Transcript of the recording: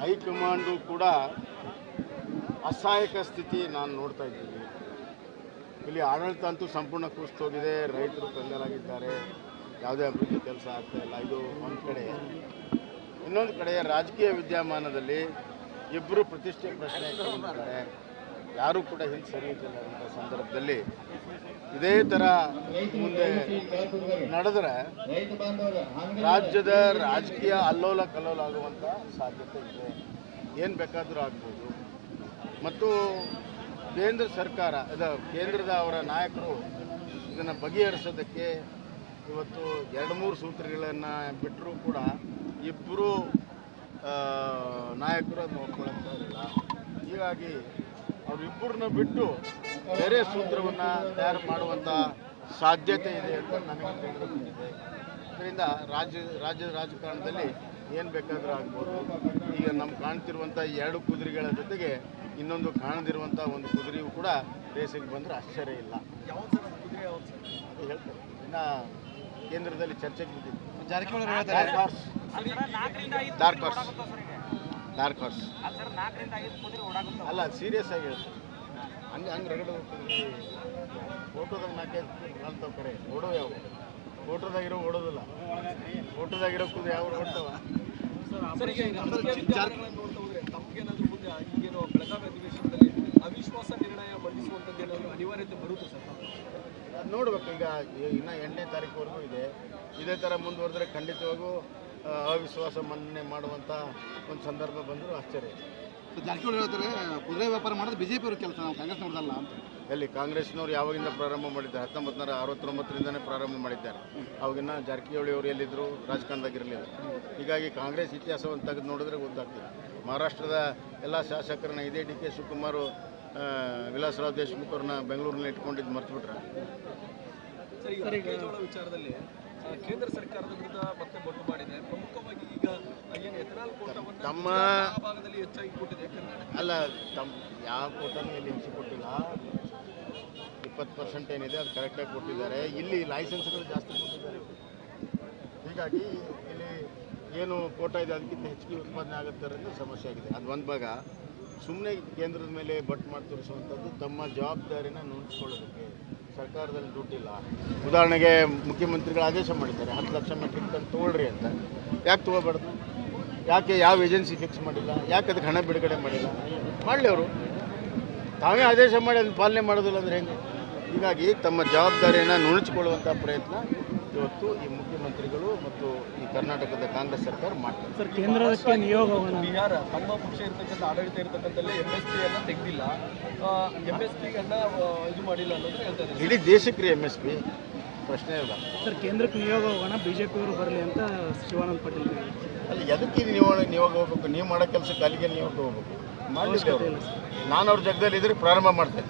High command ಕೂಡ ಅಸಹಾಯಕ ಸ್ಥಿತಿ ನಾನು ನೋಡ್ತಾ ಇದ್ದೀನಿ. ಇಲ್ಲಿ ಆಡಳಿತ ಅಂತೂ ಸಂಪೂರ್ಣ ಕುಸಿತೋಗಿದೆ, ರೈತರು ಕಂಗಾಲಾಗಿದ್ದಾರೆ, ಯಾವುದೇ ಅಭಿವೃದ್ಧಿ ಕೆಲಸ ಆಗ್ತಾ ಇಲ್ಲ. ಇದು ಒಂದು ಕಡೆ. ಇನ್ನೊಂದು ಕಡೆ ರಾಜಕೀಯ ವಿದ್ಯಮಾನದಲ್ಲಿ ಇಬ್ಬರು ಪ್ರತಿಷ್ಠೆ ಪ್ರಶ್ನೆ ಇದ್ದಾರೆ. ಯಾರೂ ಕೂಡ ಹಿಂದೆ ಸರಿಯಿಲ್ಲ ಅಂತ ಸಂದರ್ಭದಲ್ಲಿ ಇದೇ ಥರ ಮುಂದೆ ನಡೆದರೆ ರಾಜ್ಯದ ರಾಜಕೀಯ ಅಲ್ಲೋಲ ಕಲ್ಲೋಲ ಆಗುವಂಥ ಸಾಧ್ಯತೆ ಇದೆ. ಏನು ಬೇಕಾದರೂ ಆಗ್ಬೋದು. ಮತ್ತು ಕೇಂದ್ರ ಸರ್ಕಾರ ಕೇಂದ್ರದ ಅವರ ನಾಯಕರು ಇದನ್ನು ಬಗೆಹರಿಸೋದಕ್ಕೆ ಇವತ್ತು 2-3 ಸೂತ್ರಗಳನ್ನು ಬಿಟ್ಟರೂ ಕೂಡ ಇಬ್ಬರು ನಾಯಕರು ಅದನ್ನು ಒಪ್ಕೊಳ್ಳೋಕ್ಕಾಗಿಲ್ಲ. ಹೀಗಾಗಿ ಅವರಿಬ್ಬರನ್ನ ಬಿಟ್ಟು ಬೇರೆ ಸೂತ್ರವನ್ನು ತಯಾರು ಮಾಡುವಂಥ ಸಾಧ್ಯತೆ ಇದೆ ಅಂತ ನನಗೆ ತಿಳಿದುಬಂದಿದೆ. ಇದರಿಂದ ರಾಜ್ಯದ ರಾಜಕಾರಣದಲ್ಲಿ ಏನು ಬೇಕಾದರೂ ಆಗ್ಬೋದು. ಈಗ ನಮ್ಮ ಕಾಣ್ತಿರುವಂಥ 2 ಕುದುರೆಗಳ ಜೊತೆಗೆ ಇನ್ನೊಂದು ಕಾಣದಿರುವಂಥ ಒಂದು ಕುದುರೆಯೂ ಕೂಡ ರೇಸಿಗೆ ಬಂದರೆ ಆಶ್ಚರ್ಯ ಇಲ್ಲ. ಅದು ಹೇಳ್ತಾರೆ. ಇನ್ನು ಕೇಂದ್ರದಲ್ಲಿ ಚರ್ಚೆಗೆ ಬಿದ್ದಿದೆ. ಡಾರ್ಕ್ ಹಾರ್ಸ್ ಅಲ್ಲ, ಸೀರಿಯಸ್ ಆಗಿ ಹೇಳ್ತಾರೆ. ಹಂಗೆ ರಗಡು ಫೋಟೋದಾಗ 4-5 ಕಡೆ ಓಡೋ ಯಾವ ಫೋಟೋದಾಗಿರೋ ಓಡೋದಿಲ್ಲ. ಫೋಟೋದಾಗಿರೋ ಕುದುರೆ ಯಾವ ಓಡ್ತಾವ. ಅವಿಶ್ವಾಸ ನಿರ್ಣಯ ಮಂಡಿಸುವಂಥದ್ದು ಅನಿವಾರ್ಯತೆ ಬರುತ್ತೆ ಸರ್. ನೋಡ್ಬೇಕು. ಈಗ ಇನ್ನು 8ನೇ ತಾರೀಕುವರೆಗೂ ಇದೆ. ಇದೇ ಥರ ಮುಂದುವರೆದ್ರೆ ಖಂಡಿತವಾಗೂ ಅವಿಶ್ವಾಸ ಮನ್ನಣೆ ಮಾಡುವಂಥ ಒಂದು ಸಂದರ್ಭ ಬಂದರೂ ಆಶ್ಚರ್ಯ. ಜಾರಕಿಹೊಳಿ ಹೇಳ್ತಾರೆ ಕುದುರೆ ವ್ಯಾಪಾರ ಮಾಡೋದು BJP ಅವ್ರ ಕೆಲಸ, ನಾವು ಕಾಂಗ್ರೆಸ್ ನೋಡ್ದಲ್ಲ ಅಂತ. ಎಲ್ಲಿ ಕಾಂಗ್ರೆಸ್ನವ್ರು ಯಾವಾಗಿಂದ ಪ್ರಾರಂಭ ಮಾಡಿದ್ದಾರೆ? 1969ರಿಂದನೇ ಪ್ರಾರಂಭ ಮಾಡಿದ್ದಾರೆ. ಅವಾಗಿನ ಜಾರಕಿಹೊಳಿ ಅವರು ಎಲ್ಲಿದ್ದರು? ರಾಜಕಾರಣದಾಗಿರಲಿಲ್ಲ. ಹೀಗಾಗಿ ಕಾಂಗ್ರೆಸ್ ಇತಿಹಾಸವನ್ನು ತೆಗೆದು ನೋಡಿದ್ರೆ ಗೊತ್ತಾಗ್ತದೆ. ಮಹಾರಾಷ್ಟ್ರದ ಎಲ್ಲ ಶಾಸಕರನ್ನ ಇದೇ DK ಶಿವಕುಮಾರ್, ವಿಲಾಸರಾವ್ ದೇಶಮುಖ್ ಅವ್ರನ್ನ ಬೆಂಗಳೂರಿನಲ್ಲಿ ಇಟ್ಕೊಂಡಿದ್ದು ಮರ್ತ್ಬಿಟ್ರೆ. ವಿಚಾರದಲ್ಲಿ ಕೇಂದ್ರ ಸರ್ಕಾರದ ವಿರುದ್ಧ ಮತ್ತೆ ಬೊಟ್ಟು ಮಾಡಿದೆ. ಪ್ರಮುಖವಾಗಿ ಈಗ ಏನು ಎಥನಾಲ್ ಕೋಟಾವನ್ನು ತಮ್ಮ ಭಾಗದಲ್ಲಿ ಹೆಚ್ಚಾಗಿ ಕೊಟ್ಟಿದೆ. ಅಲ್ಲ, ಯಾವ ಕೋಟಾನು ಇಲ್ಲಿ ಹೆಚ್ಚು ಕೊಟ್ಟಿಲ್ಲ. 20% ಏನಿದೆ ಅದು ಕರೆಕ್ಟಾಗಿ ಕೊಟ್ಟಿದ್ದಾರೆ. ಇಲ್ಲಿ ಲೈಸೆನ್ಸ್ಗಳು ಜಾಸ್ತಿ ಕೊಟ್ಟಿದ್ದಾರೆ. ಹೀಗಾಗಿ ಇಲ್ಲಿ ಏನು ಕೋಟಾ ಇದೆ ಅದಕ್ಕಿಂತ ಹೆಚ್ಚಿಗೆ ಉತ್ಪಾದನೆ ಆಗುತ್ತೆ ಅನ್ನೋದು ಸಮಸ್ಯೆ ಆಗಿದೆ. ಅದು ಒಂದು ಭಾಗ. ಸುಮ್ಮನೆ ಕೇಂದ್ರದ ಮೇಲೆ ಬಟ್ ಮಾಡಿ ತೋರಿಸುವಂಥದ್ದು ತಮ್ಮ ಜವಾಬ್ದಾರಿನ ನುಡಿಸ್ಕೊಳ್ಳೋದಕ್ಕೆ. ಸರ್ಕಾರದಲ್ಲಿ ದುಡ್ಡಿಲ್ಲ. ಉದಾಹರಣೆಗೆ ಮುಖ್ಯಮಂತ್ರಿಗಳು ಆದೇಶ ಮಾಡಿದ್ದಾರೆ 10 ಲಕ್ಷ ಮೆಟ್ರಿಕ್ ಟನ್ ತೊಗೊಳ್ರಿ ಅಂತ. ಯಾಕೆ ತೊಗೋಬಾರ್ದು? ಯಾಕೆ ಯಾವ ಏಜೆನ್ಸಿ ಫಿಕ್ಸ್ ಮಾಡಿಲ್ಲ? ಯಾಕೆ ಅದಕ್ಕೆ ಹಣ ಬಿಡುಗಡೆ ಮಾಡಿಲ್ಲ? ಮಾಡಲಿ ಅವರು. ತಾವೇ ಆದೇಶ ಮಾಡಿ ಅದನ್ನು ಪಾಲನೆ ಮಾಡೋದಿಲ್ಲ ಅಂದರೆ ಹೆಂಗೆ? ಹೀಗಾಗಿ ತಮ್ಮ ಜವಾಬ್ದಾರಿಯನ್ನು ನುಣುಚಿಕೊಳ್ಳುವಂಥ ಪ್ರಯತ್ನ ಇವತ್ತು ಈ ಮುಖ್ಯಮಂತ್ರಿಗಳು ಮತ್ತು ಈ ಕರ್ನಾಟಕದ ಕಾಂಗ್ರೆಸ್ ಸರ್ಕಾರ ಮಾಡ್ತಾರೆ. ಸರ್, ಕೇಂದ್ರಕ್ಕೆ ನಿಯೋಗ ಬಿಹಾರ ತಮ್ಮ ಪಕ್ಷ ಇರ್ತಕ್ಕಂಥ ಆಡಳಿತ ಇರತಕ್ಕಂಥಲ್ಲೇ MSPಯನ್ನು ತೆಗೆದಿಲ್ಲ, MSPಯನ್ನು ಇದು ಮಾಡಿಲ್ಲ ಅನ್ನೋದು ಹೇಳ್ತಾ ಇದ್ದಾರೆ. ಇಡೀ ದೇಶಕ್ಕೆ ರೀ MSP ಪ್ರಶ್ನೆ ಇಲ್ಲ. ಸರ್, ಕೇಂದ್ರಕ್ಕೆ ನಿಯೋಗ ಹೋಗೋಣ, BJP ಅವರು ಬರಲಿ ಅಂತ ಶಿವಾನಂದ ಪಾಟೀಲ್. ಅಲ್ಲಿ ಎದಕ್ಕೆ ನಿಯೋಗ ಹೋಗ್ಬೇಕು? ನೀವು ಮಾಡೋ ಕೆಲಸಕ್ಕೆ ಅಲ್ಲಿಗೆ ನಿಯೋಗ ಹೋಗ್ಬೇಕು. ಮಾಡಲಿಕ್ಕೆ ನಾನು ಅವ್ರ ಜಾಗದಲ್ಲಿ ಇದ್ರೆ ಪ್ರಾರಂಭ ಮಾಡ್ತೇನೆ.